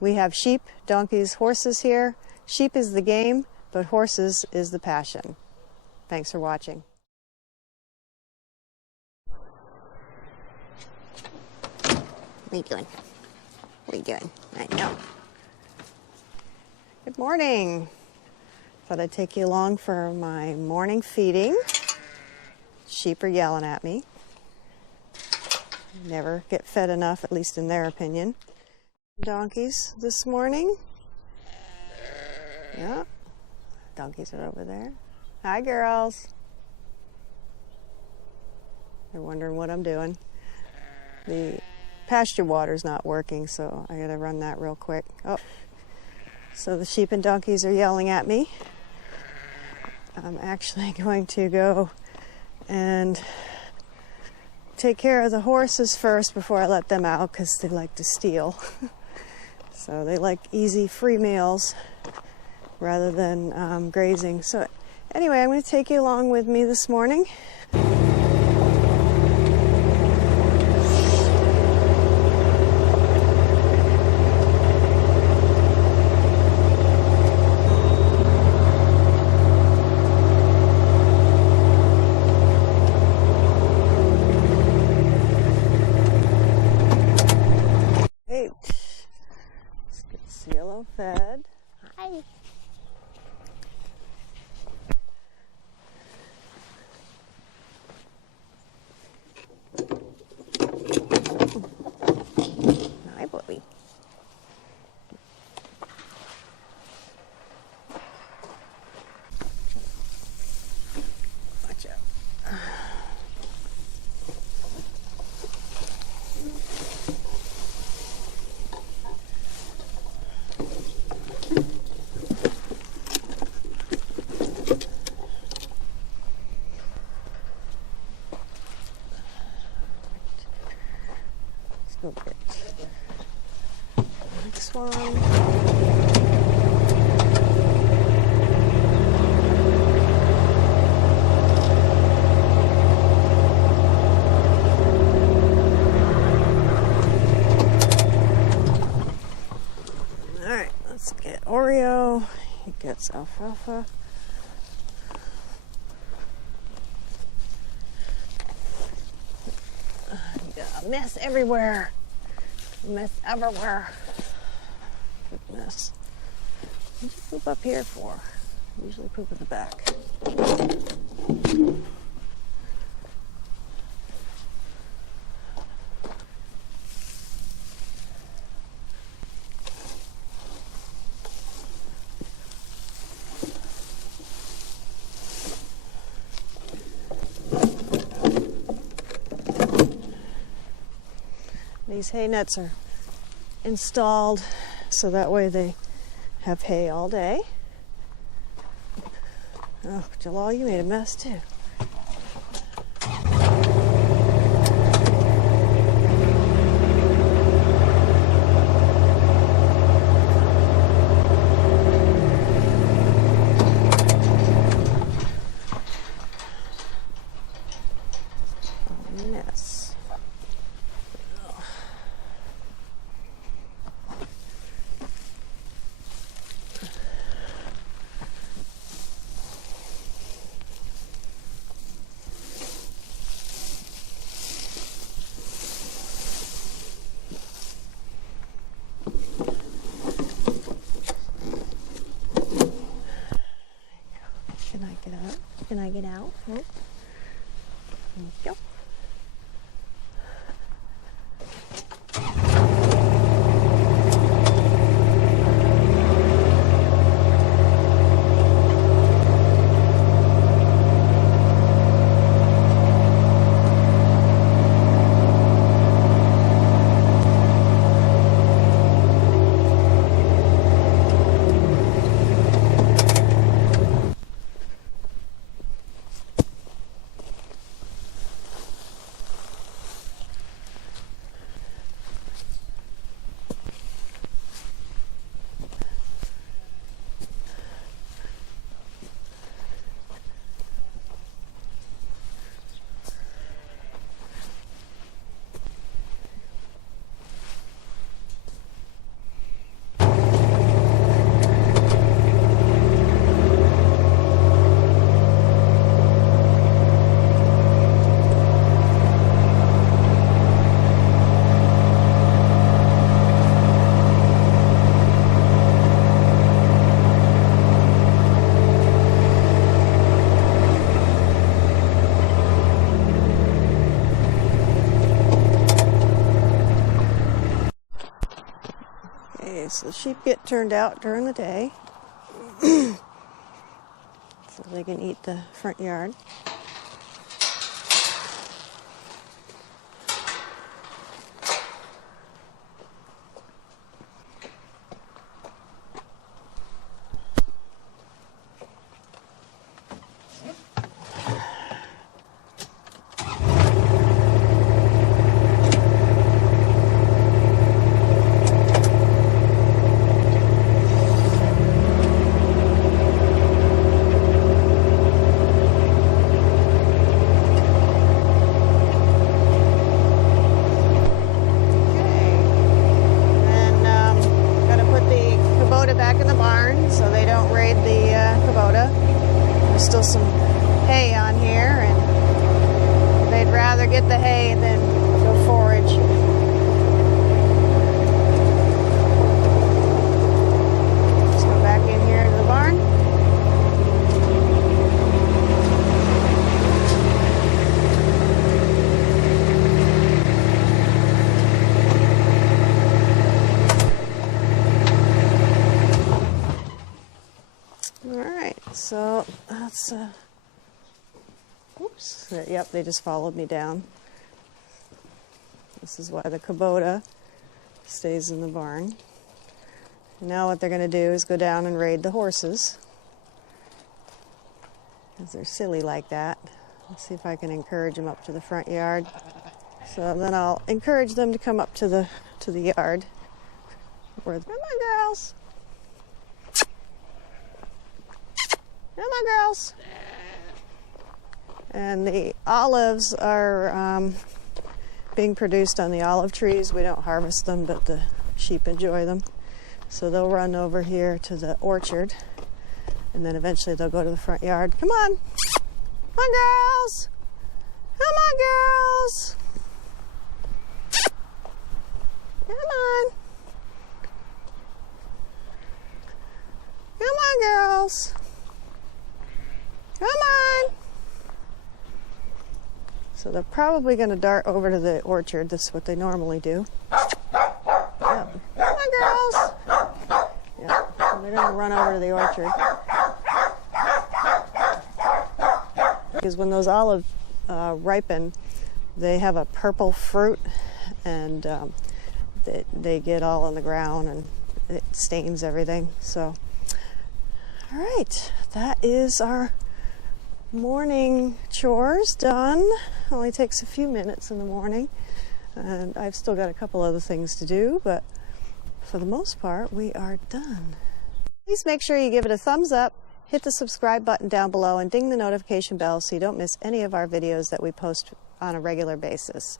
We have sheep, donkeys, horses here. Sheep is the game, but horses is the passion. Thanks for watching. What are you doing? What are you doing? I know. Good morning. Thought I'd take you along for my morning feeding. Sheep are yelling at me. Never get fed enough, at least in their opinion. Donkeys this morning. Yeah, donkeys are over there. Hi, girls. They're wondering what I'm doing. The pasture water's not working, so I gotta run that real quick. Oh, so the sheep and donkeys are yelling at me. I'm actually going to go and take care of the horses first before I let them out, because they like to steal. So they like easy, free meals rather than grazing. So anyway, I'm going to take you along with me this morning. Let's get Cielo fed. Hi. Hi, Bobby. Watch out. Let's go get the next one. Alright, let's get Oreo. He gets alfalfa. You got a mess everywhere. Mess everywhere. Good mess. What did you poop up here for? I usually poop in the back. These hay nets are installed so that way they have hay all day. Oh, Jalal, you made a mess too. Mess. So the sheep get turned out during the day so they can eat the front yard. Back in the barn so they don't raid the Kubota. There's still some hay on here, and they'd rather get the hay than go forage. Let's go back in here to the barn. So that's, oops, yep, they just followed me down. This is why the Kubota stays in the barn. Now what they're going to do is go down and raid the horses, because they're silly like that. Let's see if I can encourage them up to the front yard. So then I'll encourage them to come up to the yard. Come on, girls. Come on, girls. And the olives are being produced on the olive trees. We don't harvest them, but the sheep enjoy them. So they'll run over here to the orchard, and then eventually they'll go to the front yard. Come on. Come on, girls. Come on, girls. Come on. Come on, girls. Come on! So they're probably going to dart over to the orchard. This is what they normally do. Yep. Come on, girls! Yep. So they're going to run over to the orchard. Because when those olives ripen, they have a purple fruit, and they get all on the ground, and it stains everything. So, all right, that is our morning chores done. Only takes a few minutes in the morning, and I've still got a couple other things to do, but for the most part we are done. Please make sure you give it a thumbs up, hit the subscribe button down below, and ding the notification bell so you don't miss any of our videos that we post on a regular basis.